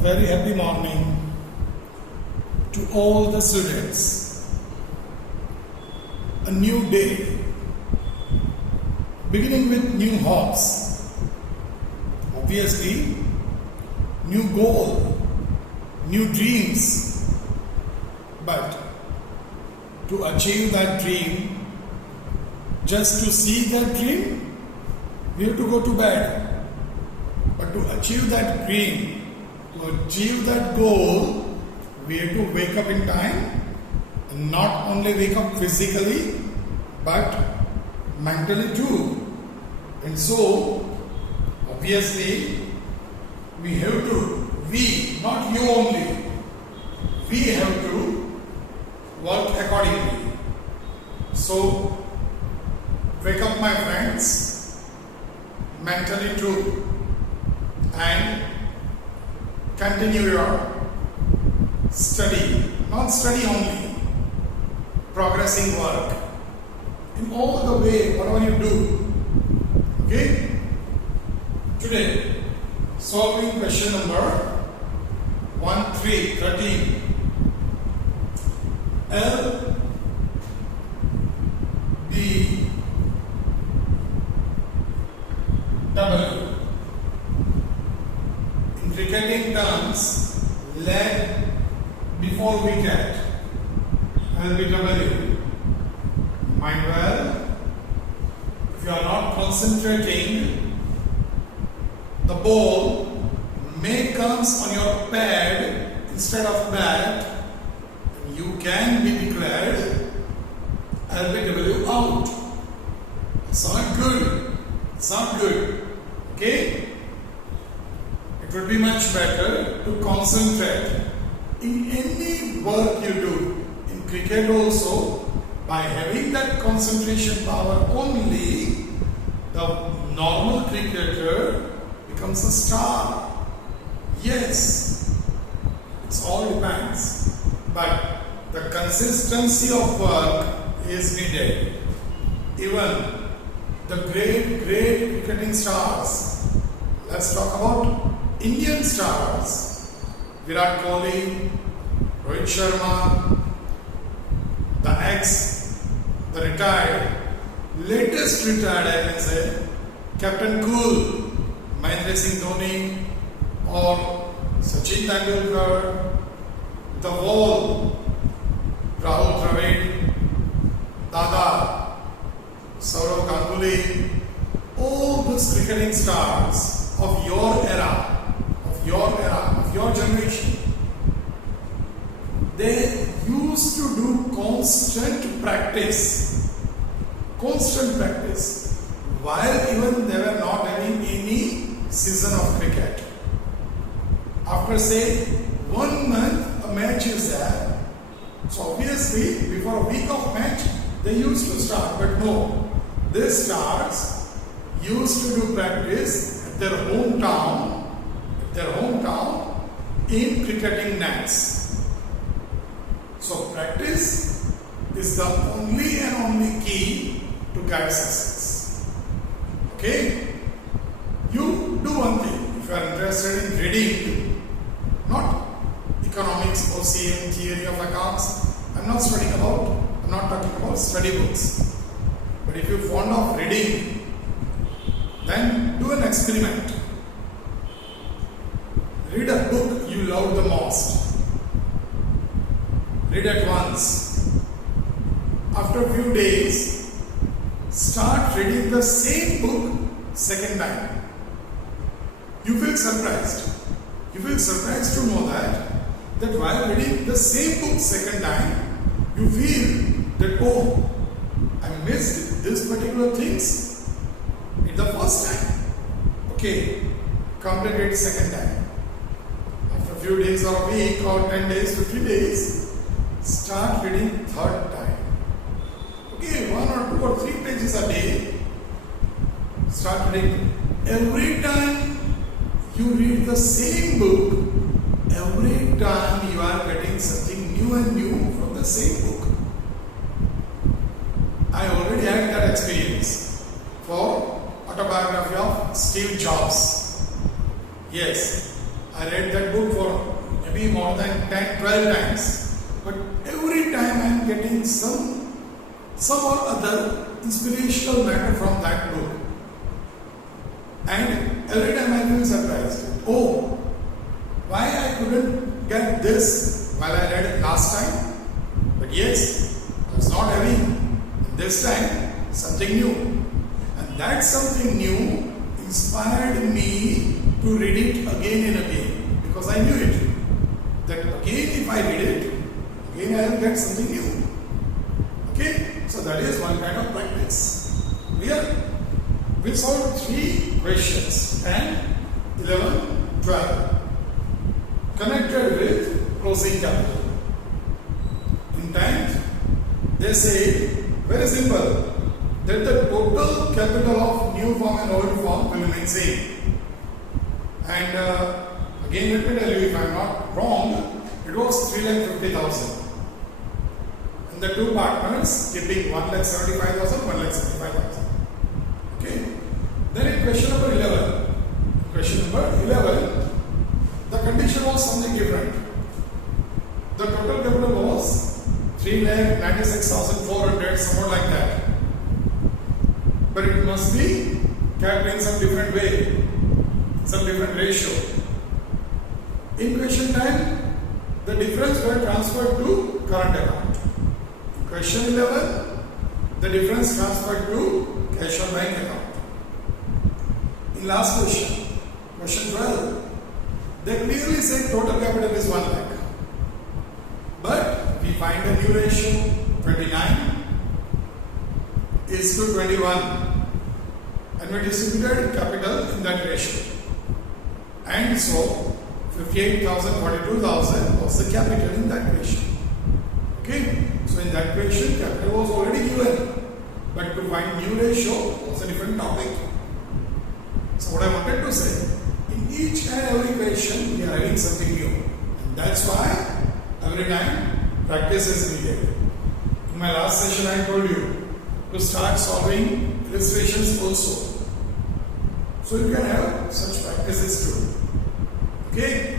very happy morning to all the students. A new day, beginning with new hopes. Obviously, new goal, new dreams. But to achieve that dream, just to see that dream, we have to go to bed. But to achieve that dream, to achieve that goal, we have to wake up in time, and not only wake up physically, but mentally too. And so, obviously, we have to, not you only, we have to work accordingly. So, wake up my friends, mentally too, and continue your study, not study only, progressing work in all the way, whatever you do. Okay? Today, solving question number 13. L, B, W. In cricketing terms, leg before wicket, LBW. Mind well, if you are not concentrating, the ball may comes on your pad instead of bat, and you can be declared LBW out. It's not good. It's not good. Okay? It would be much better to concentrate in any work you do. In cricket also, by having that concentration power only, the normal cricketer becomes a star. Yes, it's all depends. But the consistency of work is needed. Even the great cricketing stars. Let's talk about Indian stars. Virat Kohli, Rohit Sharma, the retired, latest retired, I can say, Captain Cool, Mahendra Singh Dhoni, or Sachin Tendulkar, the wall, Rahul Dravid, Dada, Saurav Ganguly, all those cricketing stars of your era, of your generation, they used to do constant practice, while even they were not having any season of cricket. After say 1 month a match is there, so obviously before a week of match they used to start, but no, these stars used to do practice at their hometown in cricketing nets. So practice is the only key to get success. Okay? You do one thing. If you are interested in reading, not economics, OCM, theory of accounts, I'm not talking about study books. But if you're fond of reading, then do an experiment. Read a book you love the most. Read at once. After a few days, start reading the same book second time. You feel surprised. You feel surprised to know that while reading the same book second time, you feel that, oh, I missed this particular things in the first time. Okay, complete it second time. After a few days or a week or 10 days, 50 days, start reading third time. Okay, 1 or 2 or 3 pages a day. Start reading. Every time you read the same book, every time you are getting something new and new from the same book. I already had that experience for autobiography of Steve Jobs. Yes, I I read that book for maybe more than 10, 12 times. But every time I am getting some or other inspirational matter from that book. And every time I feel surprised. Oh, why I couldn't get this while I read it last time? But yes, I was not having this time something new. And that something new inspired me to read it again and again. Because I knew it. That again if I read it, again I will get something new. Okay? So that is one kind of practice. Here we solved 3 questions, 10, 11, 12, connected with closing capital. In 10th, they say very simple that the total capital of new firm and old firm will remain same. And again let me tell you, if I am not wrong, it was 3,50,000. And the 2 partners keeping 1,75,000, 1,75,000. Okay. Then in question number 11, the condition was something different. The total capital was 3,96,400, somewhat like that. But it must be kept in some different way, some different ratio. In question 10, the difference were transferred to current account. In question 11, the difference transferred to cash or bank account. In last question, question 12, they clearly say total capital is 1 lakh. But we find a new ratio, 29 is to 21. And we distributed capital in that ratio. And so, 58,000, 42,000 was the capital in that ratio. Okay? So in that question, capital was already given. But to find new ratio was a different topic. So what I wanted to say, in each and every question we are having something new. And that's why every time practice is needed. In my last session I told you to start solving illustrations also. So you can have such practices too. Okay?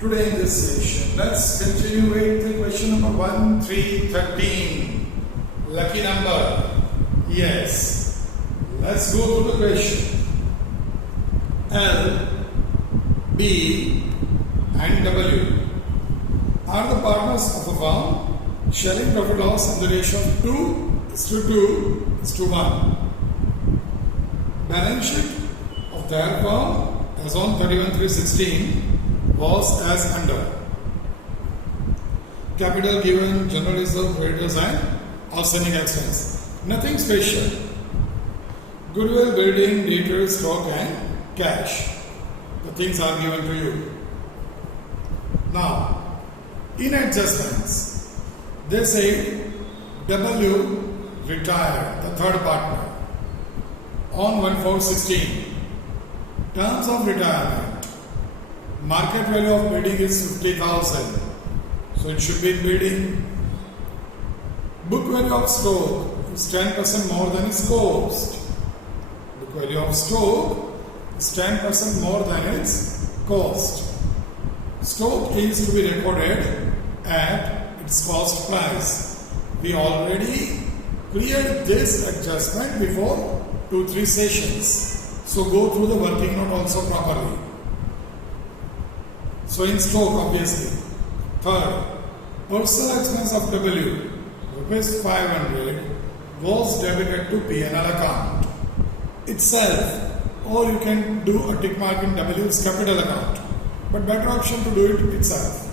Today in this session, let's continue with the question number 1, 3, 13. Lucky number. Yes. Let's go to the question. L, B and W are the partners of a firm sharing profit loss in the ratio of 2:1. Balance sheet of their firm as on 31/3/16 was as under. Capital given, general reserve, creditors and outstanding expense. Nothing special. Goodwill, building, debtors, stock and cash. The things are given to you. Now, in adjustments, they say W retired, the third partner, on 1/4/16. Terms of retirement. Market value of building is 50,000. So it should be in building. Book value of stock is 10% more than its cost. Book value of stock is 10% more than its cost. Stock is to be recorded at its cost price. We already cleared this adjustment before 2-3 sessions. So go through the working note also properly. So in stock, obviously. Third, personal expense of W, rupees 500, was debited to P&L account itself, or you can do a tick mark in W's capital account, but better option to do it itself.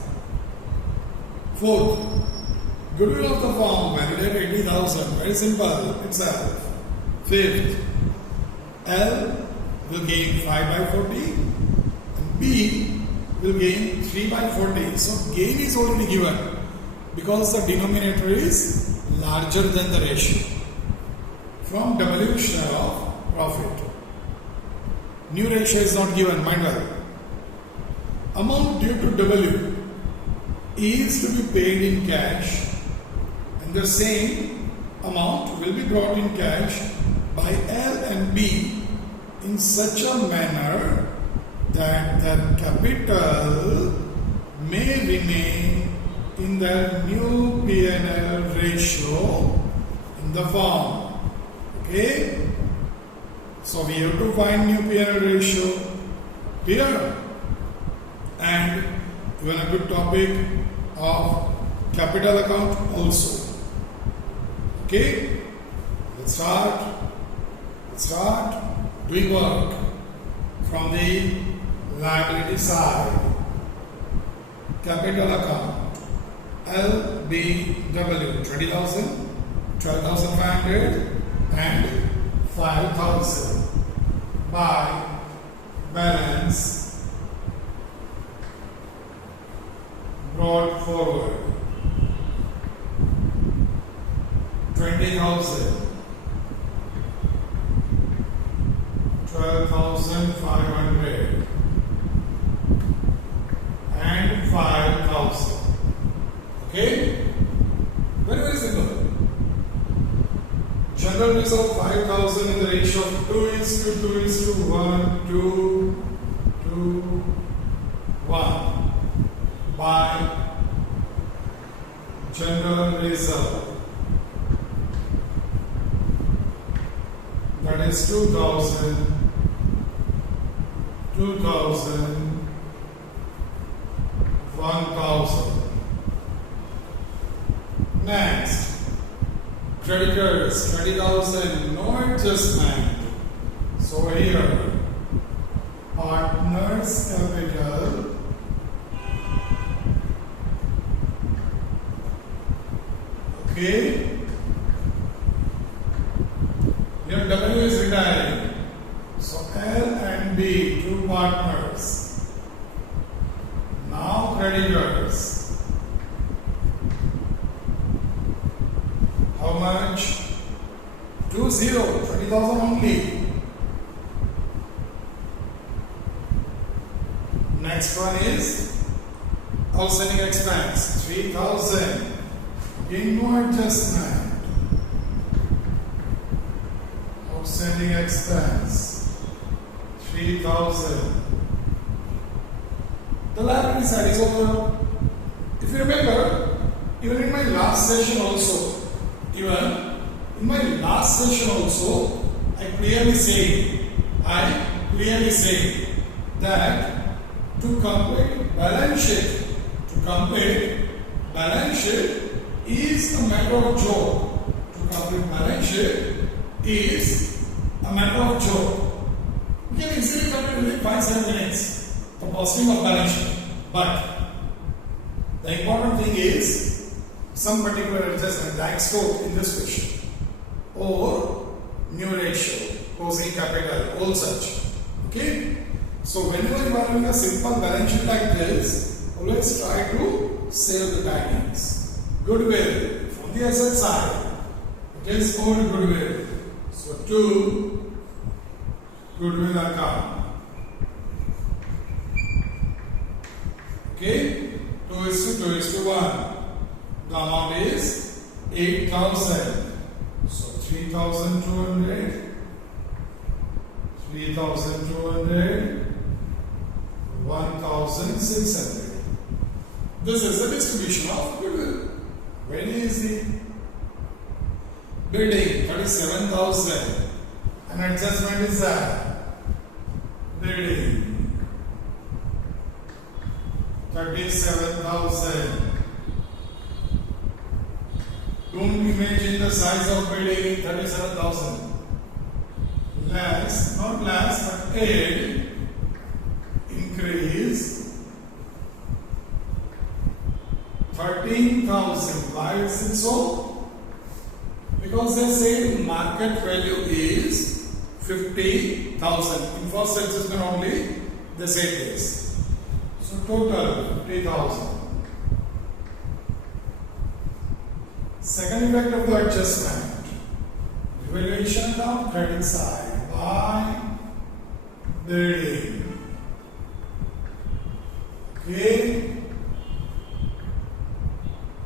Fourth, goodwill of the firm valued at 80,000, very simple itself. Fifth, L will gain 5/40 and B will gain 3/40. So gain is already given because the denominator is larger than the ratio from W share of profit. New ratio is not given, mind well. Amount due to W is to be paid in cash, and the same amount will be brought in cash by L and B in such a manner that the capital may remain in the new P&L ratio in the form. Okay? So we have to find new P&L ratio here. And even a good topic of capital account also. Okay? Let's start doing work from the liability side. Capital account LBW 20,000, 12,500 and 5,000 by balance brought forward 20,000, 12,500 and 5,000. Okay? Very simple. General reserve 5,000 in the ratio of 2:1, 2:1 by general reserve, that is 2,000, 1,000. Next, creditors 20,000, no adjustment. So here, partners capital okay. Here W is retiring. So L and B, two partners. Now creditors. How much? 20,000 only. Next one is outstanding expense 3,000. Again, no adjustment. Outstanding expense 3,000. The liability side is over. If you remember, even in my last session also, I clearly say that to complete balance sheet is a matter of joke. To complete balance sheet is a matter of joke. We can easily complete within 5-7 minutes the posting of balance sheet. But the important thing is some particular adjustment like scope in this question or new ratio, closing capital, all such. Okay? So whenever you are doing a simple balance sheet like this, always try to save the timings. Goodwill from the asset side, it is called goodwill. So 2 goodwill account. Okay? 2:1. The amount is 8,000. So 3,200, 1,600. This is the distribution of goodwill. Very easy. Building 37,000. An adjustment is that. Building 37,000. Don't imagine the size of building 37,000. Not less, but add, increase 13,000. Why is it so? Because they say market value is 50,000. In first adjustment only, they say this. So total 50,000. Second effect of the adjustment, revaluation of credit side by building. Okay,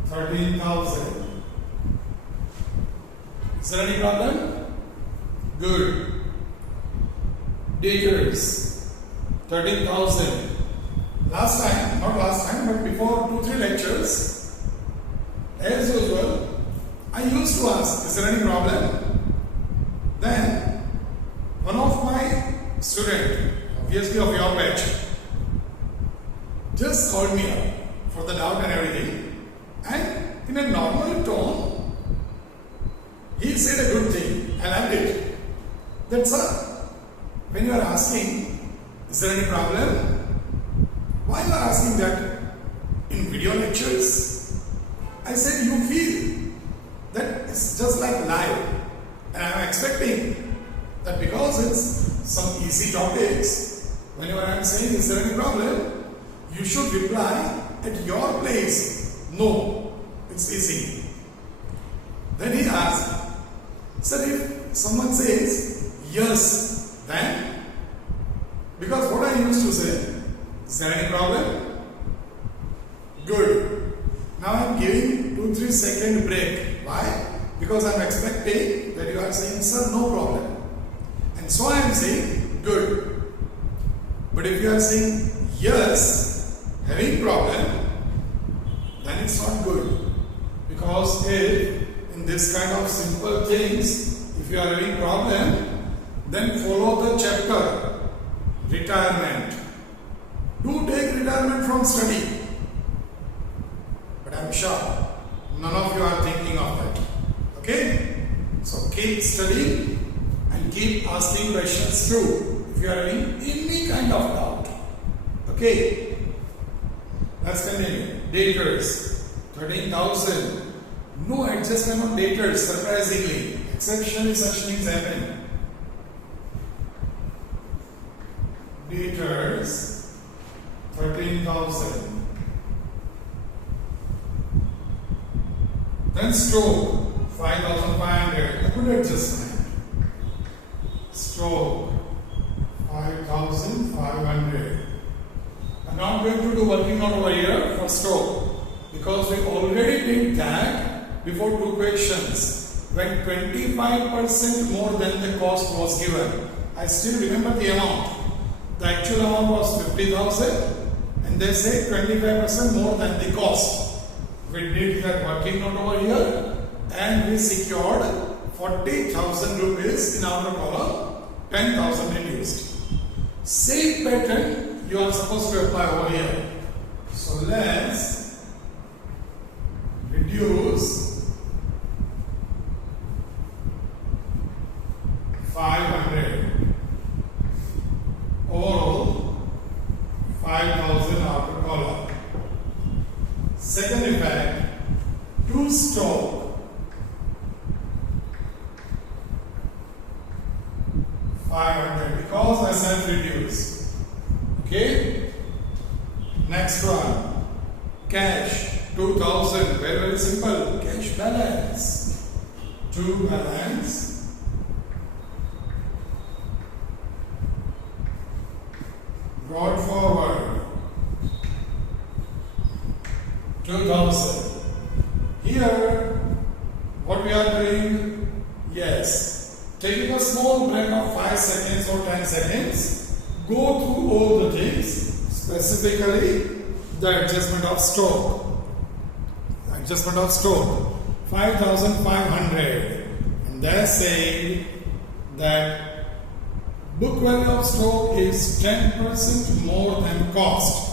13,000. Is there any problem? Good. Debtors 13,000. Last time, not last time, but before 2-3 lectures, as usual, I used to ask, is there any problem? Then, one of my student, obviously of your batch, just called me up for the doubt and everything, and in a normal tone, he said a good thing. I liked it. That sir, when you are asking, is there any problem? Why you are asking that in video lectures? I said you feel that it's just like live, and I am expecting that because it's some easy topics, whenever I am saying is there any problem, you should reply at your place, no, it's easy. Then he asked, sir, if someone says yes, then? Because what I used to say, is there any problem? Good. Now I am giving 2-3 second break. Why? Because I am expecting that you are saying, sir, no problem. And so I am saying, good. But if you are saying, yes, having problem, then it's not good. Because if in this kind of simple things, if you are having problem, then follow the chapter, retirement. Do take retirement from study. But I am sure none of you are thinking of that. Okay? So keep studying and keep asking questions too if you are having any kind of doubt. Okay? Let's continue. Daters 13,000. No adjustment on daters, surprisingly. Exceptionally such things happen. Daters 13,000. Then stroke 5,500. A good adjustment. Stroke 5,500. I'm not going to do working out over here for stroke because we already did that before 2 questions when 25% more than the cost was given. I still remember the amount. The actual amount was 50,000 and they say 25% more than the cost. We did that working out over here and we secured 40,000 rupees in outer column, 10,000 reduced. Same pattern you are supposed to apply over here. So let's reduce 500. Overall 5,000 outer column. Second effect, to stock 500 because I said reduce. Okay. Next one, cash 2,000. Very simple. Cash balance. To balance. Brought forward 2,000. Here, what we are doing? Yes, taking a small break of 5 seconds or 10 seconds, go through all the things, specifically the adjustment of stroke. Adjustment of stroke 5,500, and they say that book value of stroke is 10% more than cost.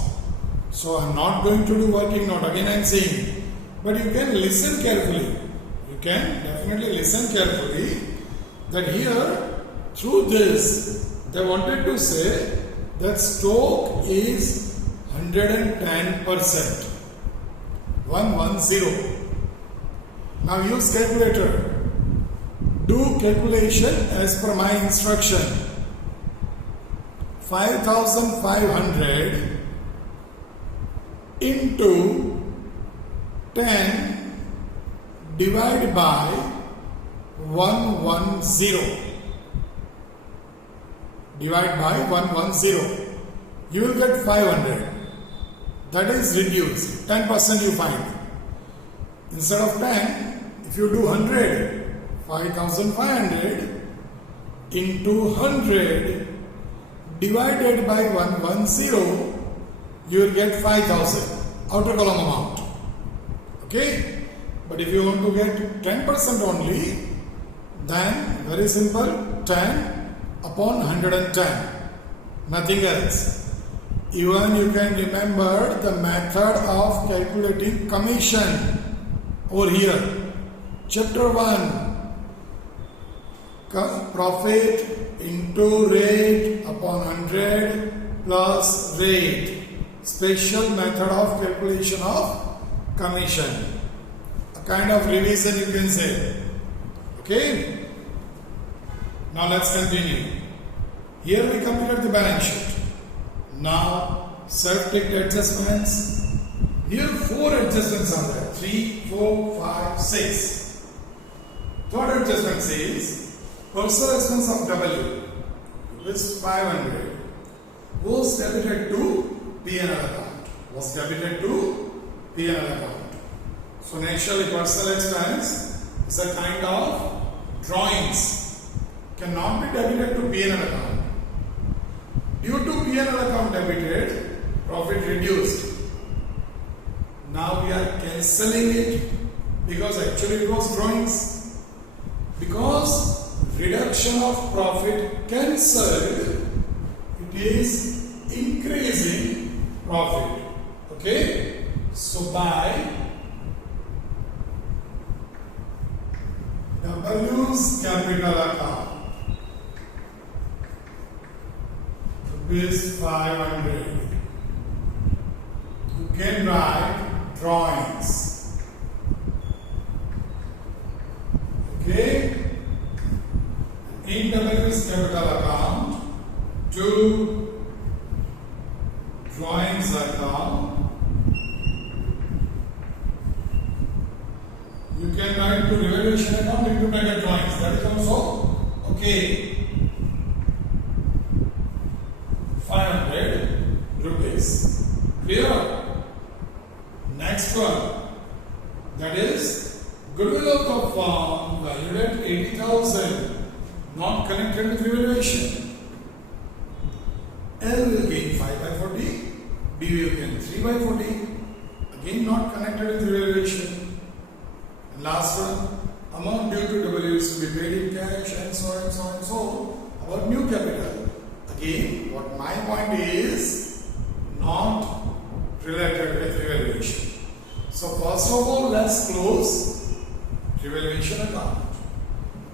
So I am not going to do working note. Again I am saying, but you can listen carefully. You can definitely listen carefully that here through this they wanted to say that stroke is 110%. 110. Now use calculator. Do calculation as per my instruction. 5,500 into 10 divided by 110. Divide by 110. You will get 500. That is reduced. 10% you find. Instead of 10, if you do 100, 5,500 into 100 divided by 110, you will get 5,000 outer column amount. Okay? But if you want to get 10% only, then very simple, 10 upon 110. Nothing else. Even you can remember the method of calculating commission over here. Chapter 1, profit into rate upon 100 plus rate. Special method of calculation of commission. A kind of revision you can say. Okay? Now let's continue. Here we completed the balance sheet. Now self-ticked adjustments. Here 4 adjustments are there. 3, 4, 5, 6. Third adjustment says personal expense of W is 500 was debited to P&L account. Was debited to P&L account. So naturally personal expense is a kind of drawings. Cannot be debited to P&L account. Due to P&L account debited, profit reduced. Now we are cancelling it because actually it was drawings. Because reduction of profit cancelled, it is increasing profit. Okay? So by W's capital account, rupees 500. You can write drawings. Okay? In W's capital account to drawings account, you can write to revaluation account into bracket drawings. That is also okay. 500 rupees. Clear? Next one. That is goodwill of the firm valued at 80,000. Not connected with revaluation. L will gain 5 by 40. B will gain 3 by 40. Again not connected with revaluation. And last one, amount due to W is to be paid in cash and so on and so on and so. About new capital. Again, what my point is, not related with revaluation. So first of all, let's close revaluation account.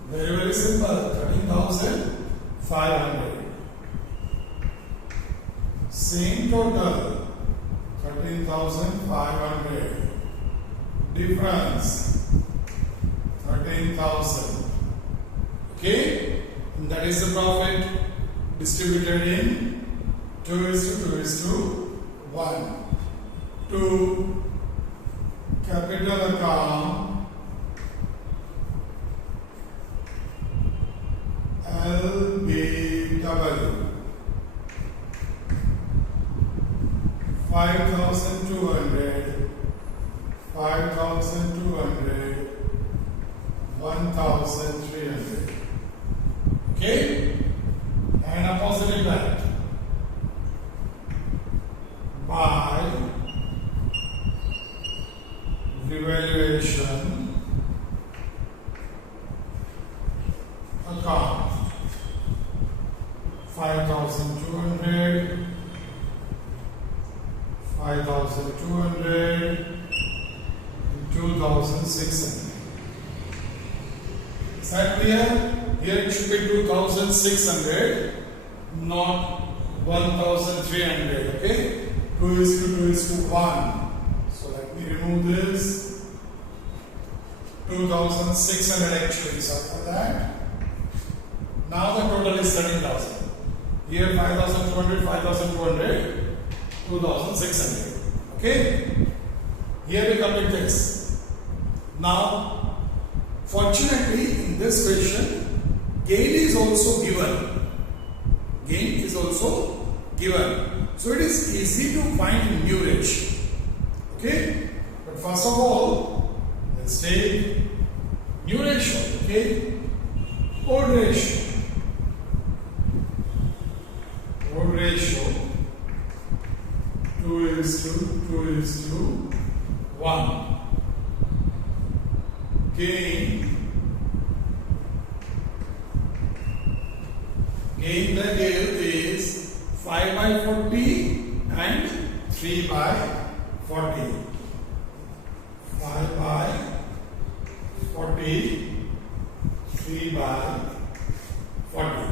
Very, very simple. 13,500. Same total. 13,500. Difference. 13,000. Okay? And that is the profit distributed in 2:2:1. To capital account LBW 5,200, 5,200, 1,300. Okay? And a positive impact by revaluation account 5,200, 5,200, 2,600. Is that clear? Here it should be 2,600, not 1,300. Okay? 2:2:1. So let me remove this. 2,600 actually. So for that, now the total is 13,000. Here 5,200, 5,200, 2,600. Okay? Here we complete this. Now, fortunately, in this question, gain is also given. Gain is also given. So it is easy to find new ratio. Okay? But first of all, let's take new ratio. Okay? Old ratio. ratio 2:1. Gain they gave is 5/40 and 3/40. 5/40, 3/40.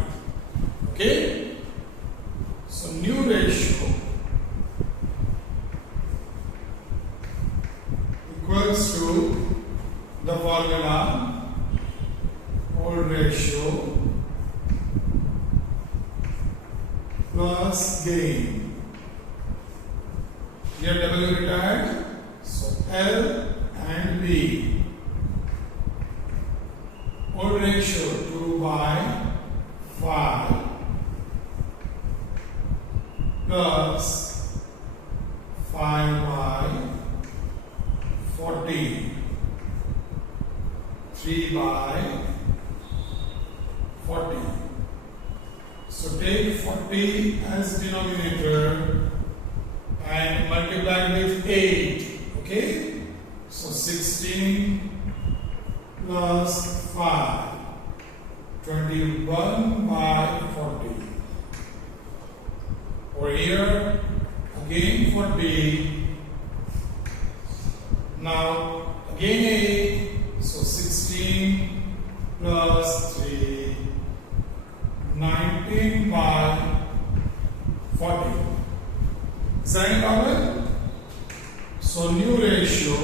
Okay? So new ratio equals to the formula old ratio plus gain. Here W retired, so L and B. Old ratio 2/5 plus 5/40, 3/40. So take 40 as denominator and multiply with 8. Okay? So 16 plus 5, 21/40. Over here, again 40. Now, again 8. So 16 plus 3, 19/40. Is there any problem? So new ratio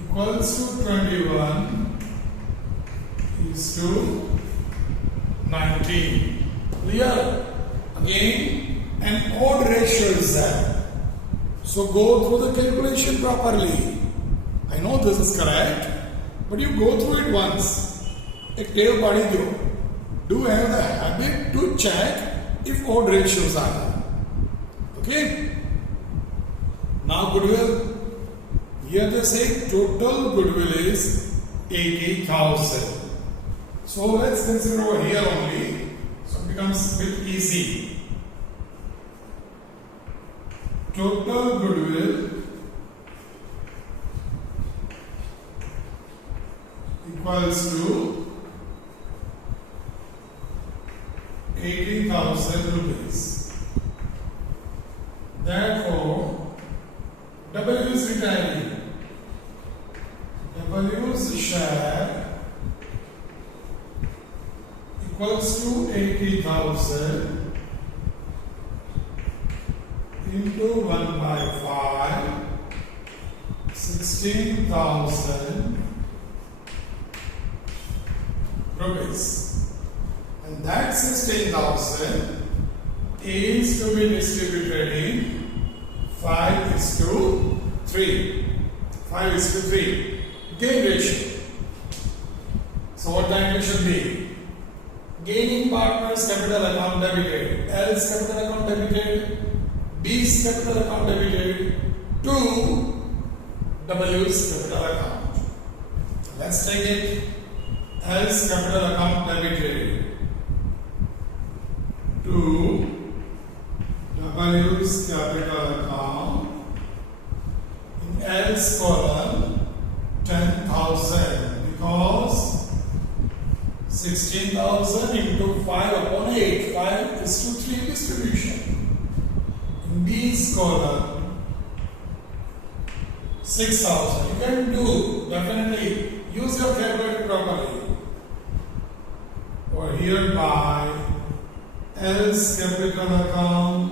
equals to 21 is to 19. Clear? Again, an odd ratio is there. So go through the calculation properly. I know this is correct, but you go through it once. एक टेव पाड़ी दो. Do have the habit to check if odd ratios are there. Okay? Now goodwill. Here they say total goodwill is 80,000. So let's consider over here only. So it becomes a bit easy. Total goodwill equals to 80,000 rupees. Therefore, W is retiring. W's share equals to 80,000 into 1/5, 16,000 rupees. And that 16,000 is to be distributed in 5:3. 5:3. Gain ratio. So what the angle should be? Gaining partners capital account debited, L's capital account debited, B's capital account debited to W's capital account. Let's take it. L's capital account debited to W's capital account. In L's column 10,000 because 16,000 into 5/8. 5:3 distribution. In B's column 6,000. You can do, definitely use your calculator properly. Or hereby L's capital account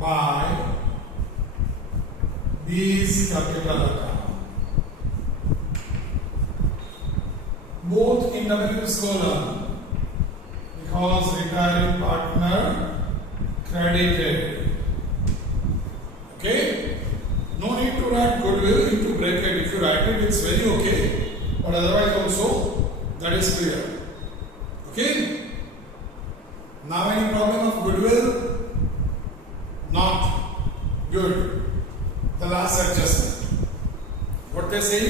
by B's capital account. Both in W's column because retiring partner credited. Okay? No need to write goodwill into bracket. If you write it, it's very okay. But otherwise also, that is clear. Okay? Now any problem of goodwill? Not. Good. The last adjustment. What they say?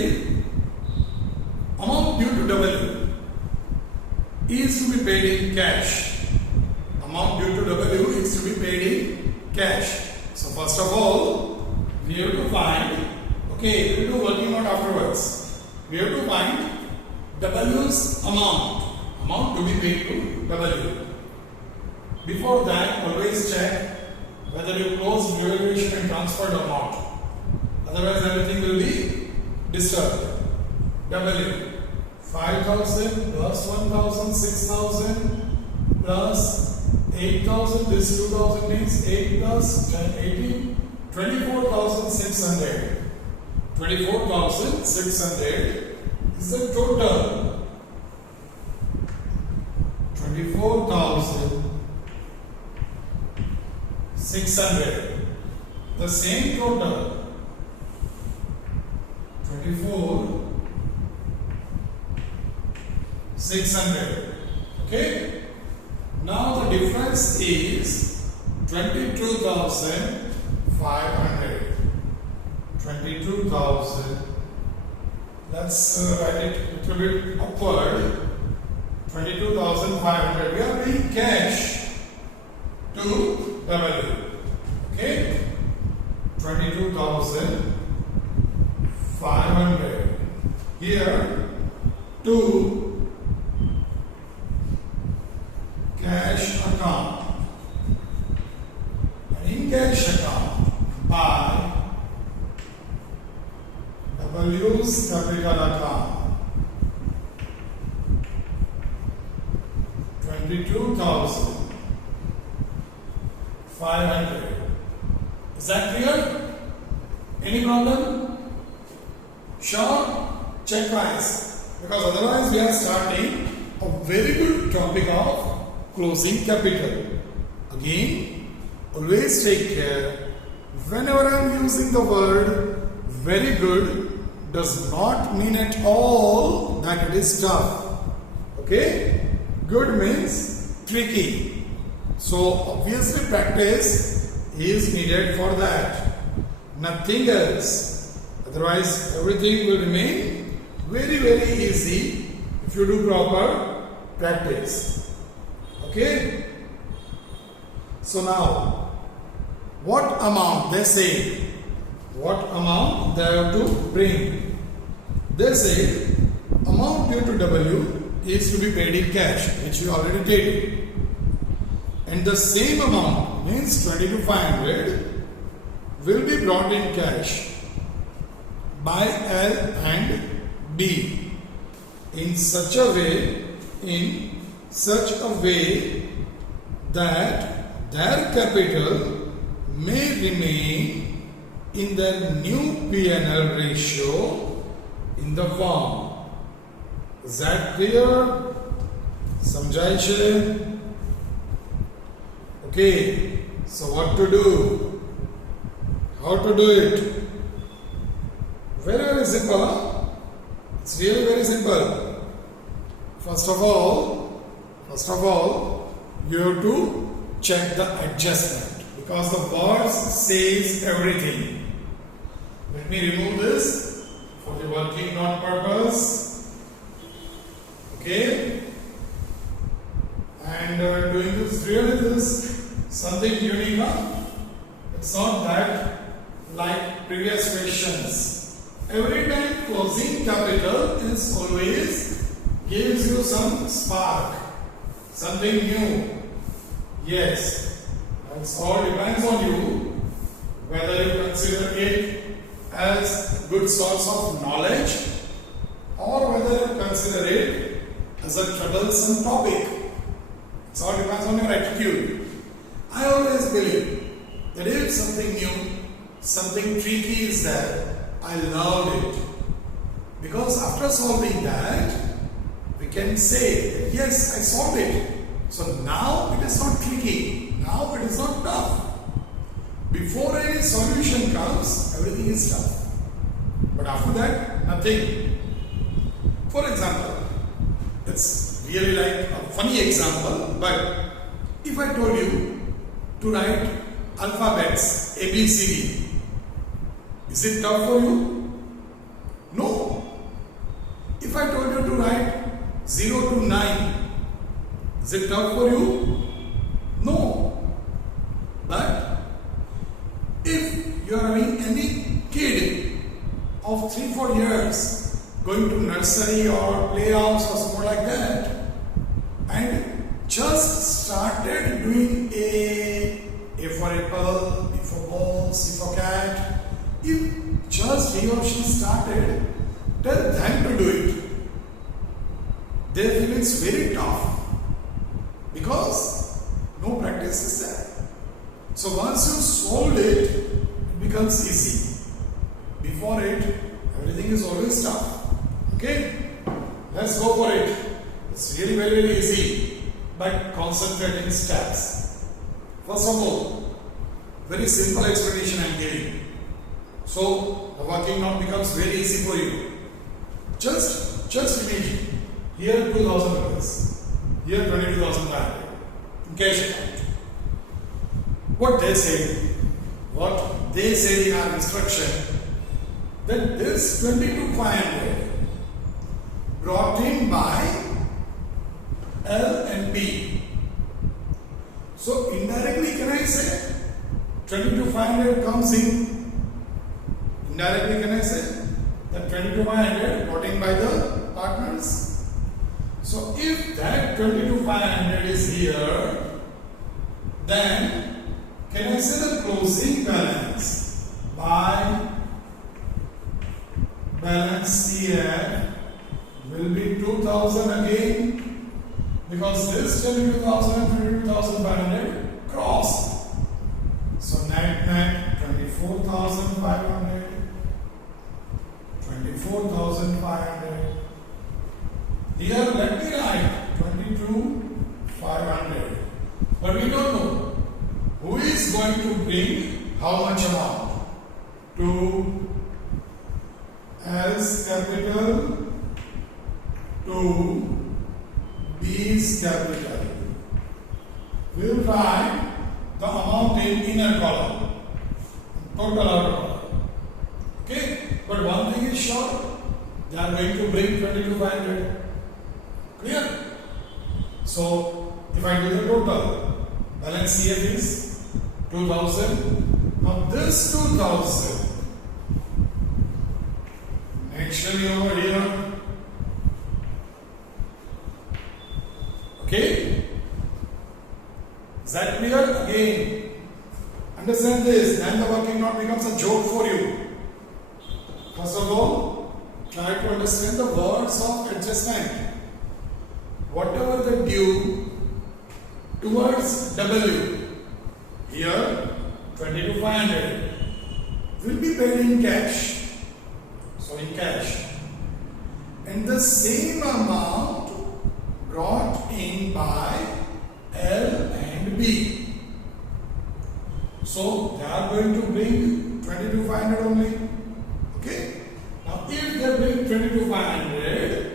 is to be paid in cash. Amount due to W is to be paid in cash. So first of all, we have to find, okay, we will do working out afterwards. We have to find W's amount to be paid to W. Before that, always check whether you closed revaluation and transferred or not. Otherwise, everything will be disturbed. W 5,000 plus 1,000, 6,000 plus 8,000. This 2,000 means 8 plus 10, 18, 24,600. 24,600 is the total. 24,600. The same total. 24,600. Okay. Now the difference is 22,500. 22,000. Let's write it a little bit upward. 22,500. We are paying cash to W. Okay. 22,500. Here to cash account. And in cash account by W's capital account. 22,500. Is that clear? Any problem? Sure? Check twice. Because otherwise we are starting a very good topic of closing capital. Again, always take care. Whenever I am using the word very good, does not mean at all that it is tough. Okay? Good means tricky. So obviously practice is needed for that. Nothing else. Otherwise everything will remain very, very easy if you do proper practice. Okay? So now, what amount they say? What amount they have to bring? They say amount due to W is to be paid in cash, which we already did. And the same amount means 22,500 will be brought in cash by L and B in such a way that their capital may remain in their new P&L ratio in the form. Is that clear? Samjhai che? Okay, so what to do? How to do it? Very, very simple. Huh? It's really very simple. First of all, you have to check the adjustment because the words says everything. Let me remove this for the working note purpose. Okay, and doing this really is something unique. Huh? It's not that like previous questions. Every time closing capital is always gives you some spark, something new. Yes, it all depends on you whether you consider it as good source of knowledge or whether you consider it as a troublesome topic. It all depends on your attitude. I always believe that if something new, something tricky is there, I loved it. Because after solving that, we can say, yes, I solved it. So now it is not tricky. Now it is not tough. Before any solution comes, everything is tough. But after that, nothing. For example, it's really like a funny example, but if I told you to write alphabets A, B, C, D, is it tough for you? No. If I told you to write 0 to 9, Is it tough for you? No. But if you are having any kid of 3-4 years going to nursery or playhouse or something like that and just started doing A for apple, B for ball, C for cat, if just he or she started, tell them to do it. They feel it's very tough because no practice is there. So once you solved it, it becomes easy. Before it, everything is always tough. Okay? Let's go for it. It's really very, very easy by concentrating steps. First of all, very simple explanation I am giving. So the working out becomes very easy for you. Just imagine. Here 2000 rupees. Here 22,500. In cash account. What they said in our instruction that this 22,500 brought in by L and B. So indirectly can I say 22,500 comes in. Indirectly can I say that 22,500 brought in by the partners. So if that 22,500 is here, then can I say the closing balance by balance CF will be 2,000 again, because this 22,000 and 22,500 crossed. So net 24,500, 24,500. Here let me write 22,500. But we don't know who is going to bring how much amount to L's capital to B's capital. We will write the amount in inner column, total outer column. Okay? But one thing is sure, they are going to bring 22,500. Clear? So, if I do the total, balance CF is 2,000. Now this 2,000, actually over here, okay? Is that clear? Again, understand this, then the working out becomes a joke for you. First of all, try to understand the words of adjustment. Whatever the due towards W, here 22,500 will be paid in cash. So in cash. And the same amount brought in by L and B. So they are going to bring 22,500 only. Okay. Now if they bring 22,500,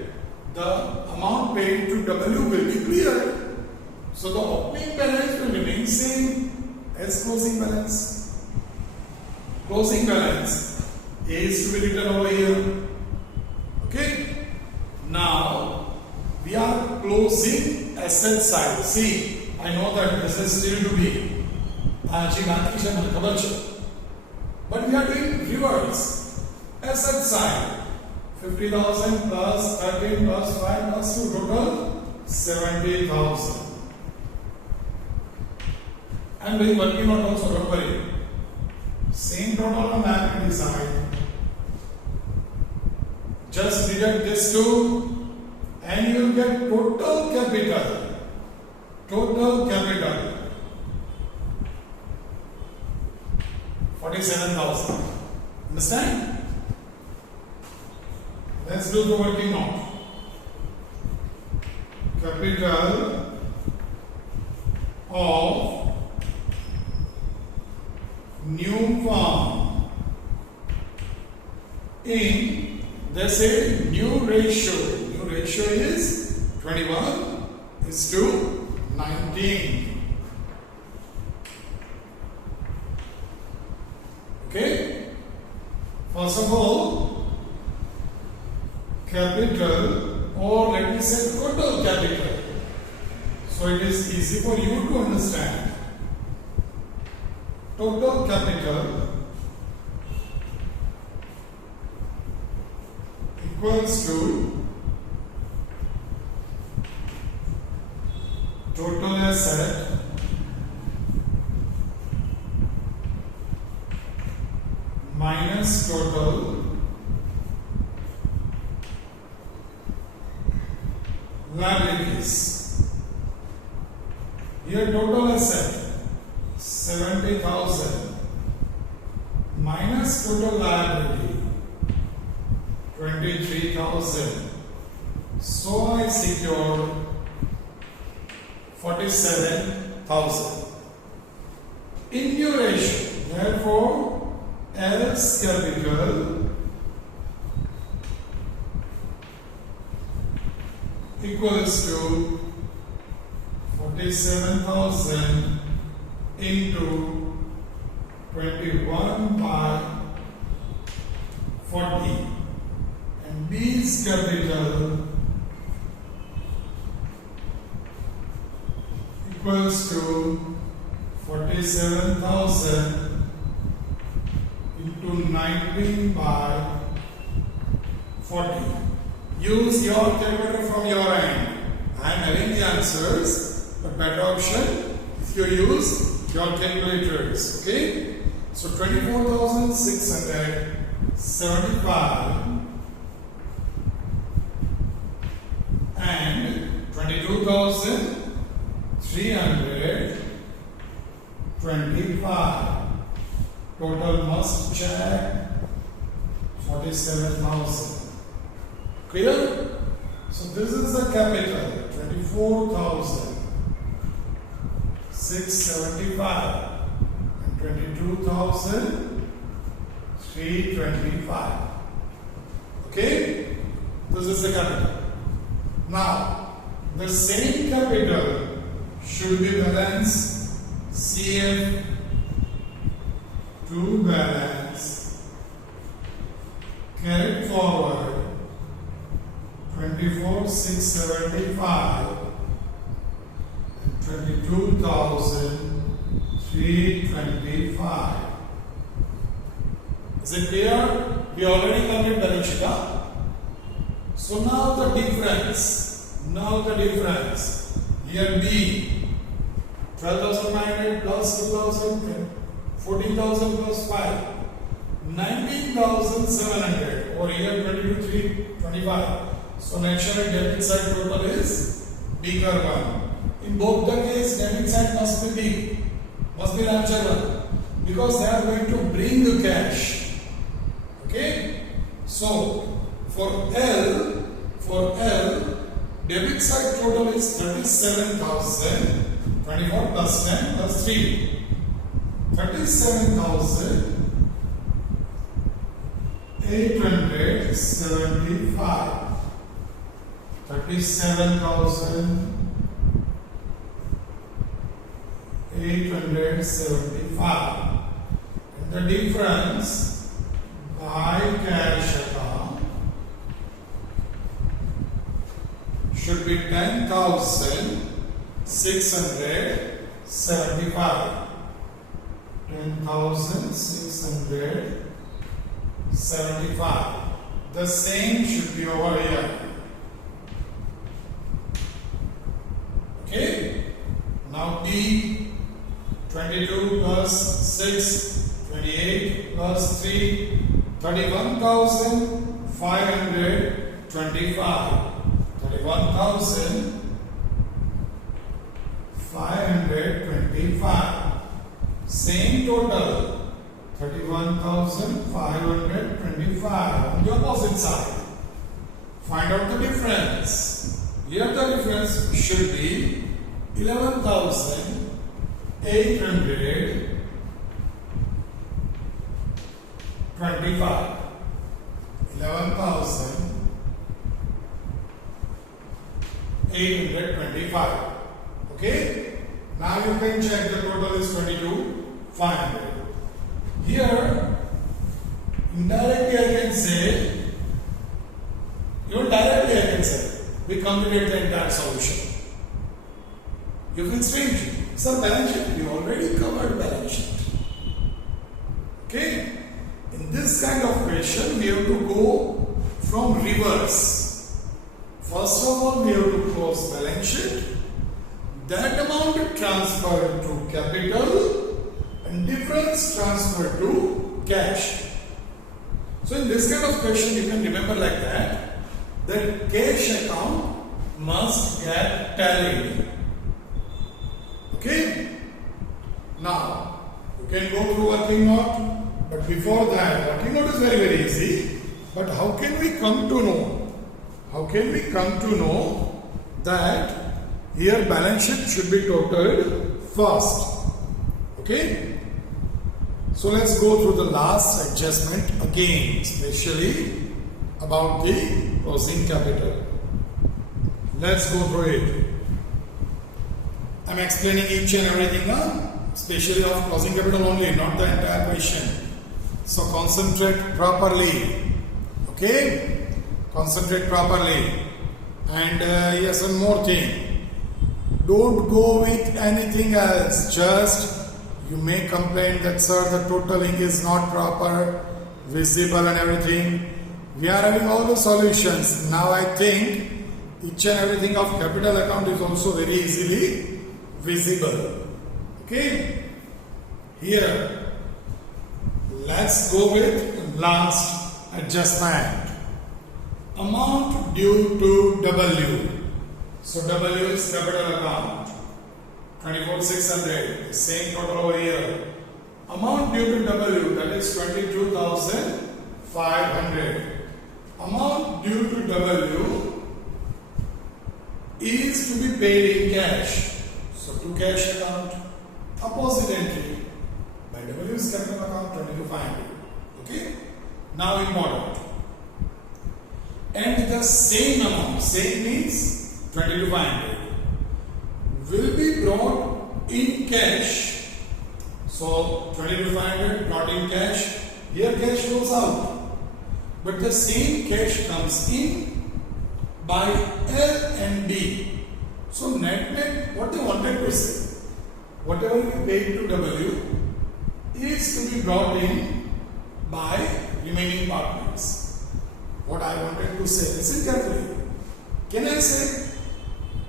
the amount paid to W will be clear. So the opening balance will remain same as closing balance. Closing balance is to be written over here. Okay. Now we are closing asset side. See, I know that this is still to be. But we are doing reverse. Asset side. 50,000 plus 13 plus 5 plus 2, total 70,000. I am doing working out also, don't worry. Same total on liability side. Just deduct this two and you will get total capital. Total capital 47,000. Understand? Let's do the working out. Capital of new firm in, they say new ratio. New ratio is 21 is to 19. Okay? First of all, capital, or let me say total capital. So it is easy for you to understand. Total capital equals to total asset minus total liabilities. Here total asset 70,000 minus total liability 23,000. So I secured 47,000. In your ratio, therefore, L's capital equals to 47,000 into 21 by 40, and B's capital equals to 47,000 into 19 by 40. Use your calculator from your end. I am having the answers, but better option if you use your calculators. Okay? So 24,675 and 22,325. Total must check 47,000. Clear? So this is the capital 24,675 and 22,325. Okay? This is the capital. Now, the same capital should be balanced CF to balance carried forward 24,675 and 22,325. Is it clear? We already covered balance sheet. So now the difference. Here B 12,900 plus 2,000, 14,000 plus 5, 19,700, or here 22,325. So naturally debit side total is bigger one. In both the case, debit side must be big, must be larger one, because they are going to bring the cash. Okay? So for L, debit side total is 37,000, 24 plus 10 plus 3. 37,875. 37,875. And the difference by cash account should be 10,675. 10,675. The same should be over here. Okay? Now D 22 plus 6, 28 plus 3, 31,525. 31,525. Same total 31,525 on the opposite side. Find out the difference. Here the difference should be 11,825. 11,825. Okay? Now you can check the total is 22,500. Here, indirectly I can say, even directly I can say, we completed the entire solution. You feel strange. Sir, balance sheet, we already covered balance sheet. Okay? In this kind of question, we have to go from reverse. First of all, we have to close balance sheet. That amount transferred to capital and difference transferred to cash. So in this kind of question, you can remember like that cash account must get tallied. Okay? Now, you can go through working note, but before that, working note is very, very easy. But how can we come to know? How can we come to know that here balance sheet should be totaled first? Okay? So let's go through the last adjustment again, especially about the closing capital. Let's go through it. I'm explaining each and everything now, especially of closing capital only, not the entire question. So concentrate properly. Okay? Concentrate properly. And yes, one more thing. Don't go with anything else. Just you may complain that, sir, the totaling is not proper, visible and everything. We are having all the solutions. Now I think each and everything of capital account is also very easily visible. Okay? Here, let's go with last adjustment. Amount due to W. So W is capital account. 24,600, same total over here. Amount due to W, that is 22,500. Amount due to W is to be paid in cash. So to cash account, opposite entry. By W is capital account 22,500. Okay? Now important. And the same amount, same means 22,500. Will be brought in cash. So 22,500 brought in cash. Here cash goes out. But the same cash comes in by L and D. So net, what they wanted to say, whatever we paid to W is to be brought in by remaining partners. What I wanted to say, listen carefully. Can I say,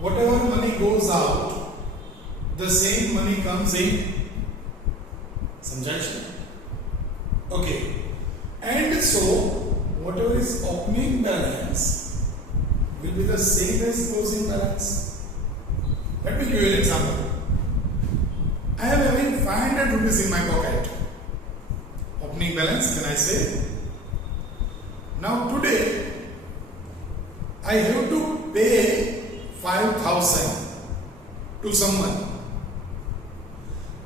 whatever money goes out, the same money comes in? Samjha? Okay. And so, whatever is opening balance will be the same as closing balance. Let me give you an example. I am having 500 rupees in my pocket. Opening balance, can I say? Now today, I have to pay 5,000 to someone.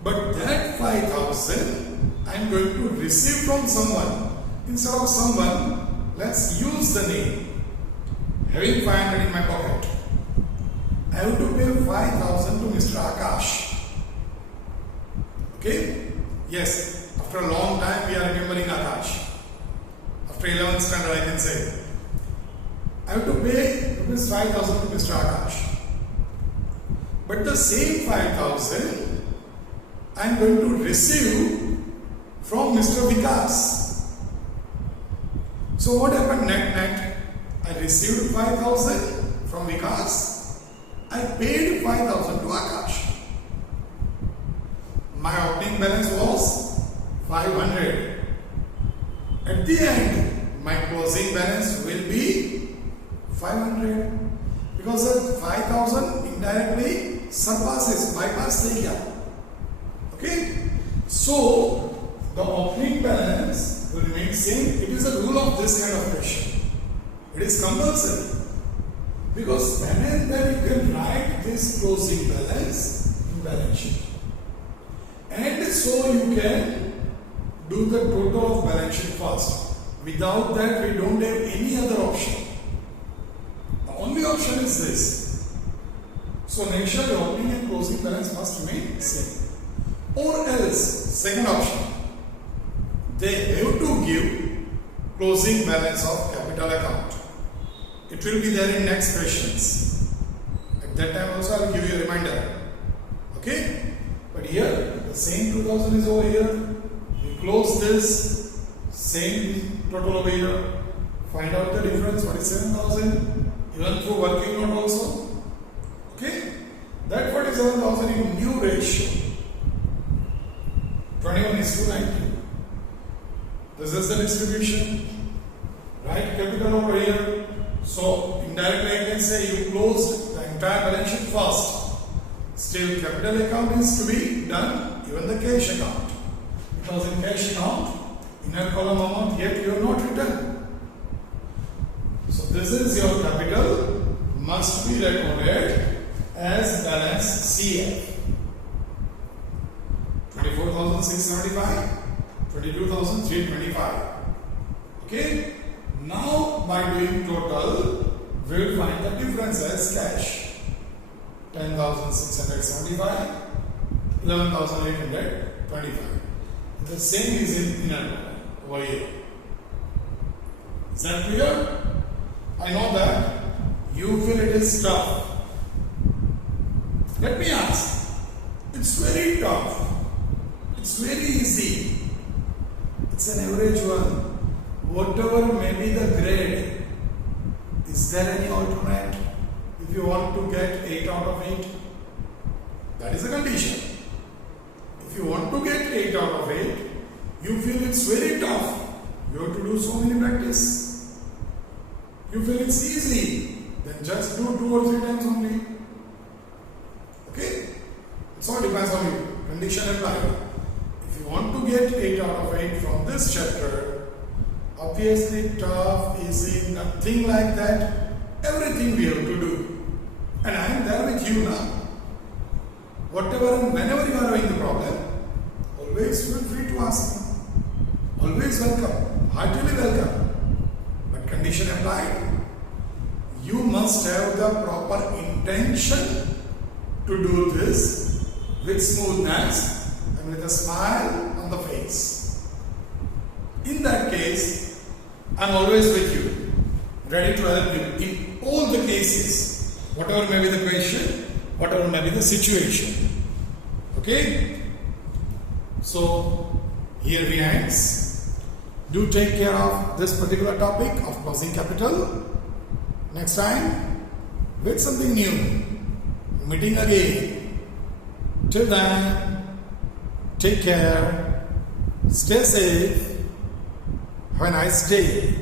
But that 5,000 I am going to receive from someone. Instead of someone, let's use the name. Having 500 in my pocket, I have to pay 5,000 to Mr. Akash. Okay? Yes, after a long time we are remembering Akash. After 11th standard I can say. I have to pay rupees 5,000 to Mr. Akash. But the same 5,000 I am going to receive from Mr. Vikas. So what happened net? I received 5,000 from Vikas. I paid 5,000 to Akash. My opening balance was 500. At the end, my closing balance will be 500. Because that 5,000 indirectly bypass the year. Okay? So, the opening balance will remain same. It is a rule of this kind of question. It is compulsory. Because then and there you can write this closing balance in balance sheet. And so you can do the total of balance sheet first. Without that, we don't have any other option. The only option is this. So make sure the opening and closing balance must remain same. Or else, second option, they have to give closing balance of capital account. It will be there in next questions. At that time also I will give you a reminder. Okay? But here, the same 2000 is over here. We close this, same total over here. Find out the difference, what is 7000? Even through working note also. Okay? That 47,000 in new ratio. 21:90. This is the distribution. Write capital over here. So indirectly I can say you closed the entire balance sheet first. Still capital account is to be done, even the cash account. Because in cash account, inner column amount yet you have not written. So this is your capital, must be recorded as balance CF. 24,675, 22,325. Okay? Now by doing total, we will find the difference as cash. 10,675, 11,825. The same is in inner column over here. Is that clear? I know that you feel it is tough. Let me ask. It's very tough. It's very easy. It's an average one. Whatever may be the grade, is there any alternate? If you want to get 8 out of 8, that is a condition. If you want to get 8 out of 8, you feel it's very tough. You have to do so many practice. You feel it's easy, then just do 2 or 3 times only. Okay? It all depends on you. Condition applied. If you want to get 8 out of 8 from this chapter, obviously tough, easy, nothing like that. Everything we have to do. And I am there with you now. Whatever and whenever you are having the problem, always feel free to ask me. Always welcome. Heartily welcome. But condition applied. You must have the proper intention to do this with smoothness and with a smile on the face. In that case, I am always with you, ready to help you in all the cases, whatever may be the question, whatever may be the situation. Okay? So, here we end. Do take care of this particular topic of closing capital. Next time, with something new. Meeting again. Till then, take care. Stay safe. Have a nice day.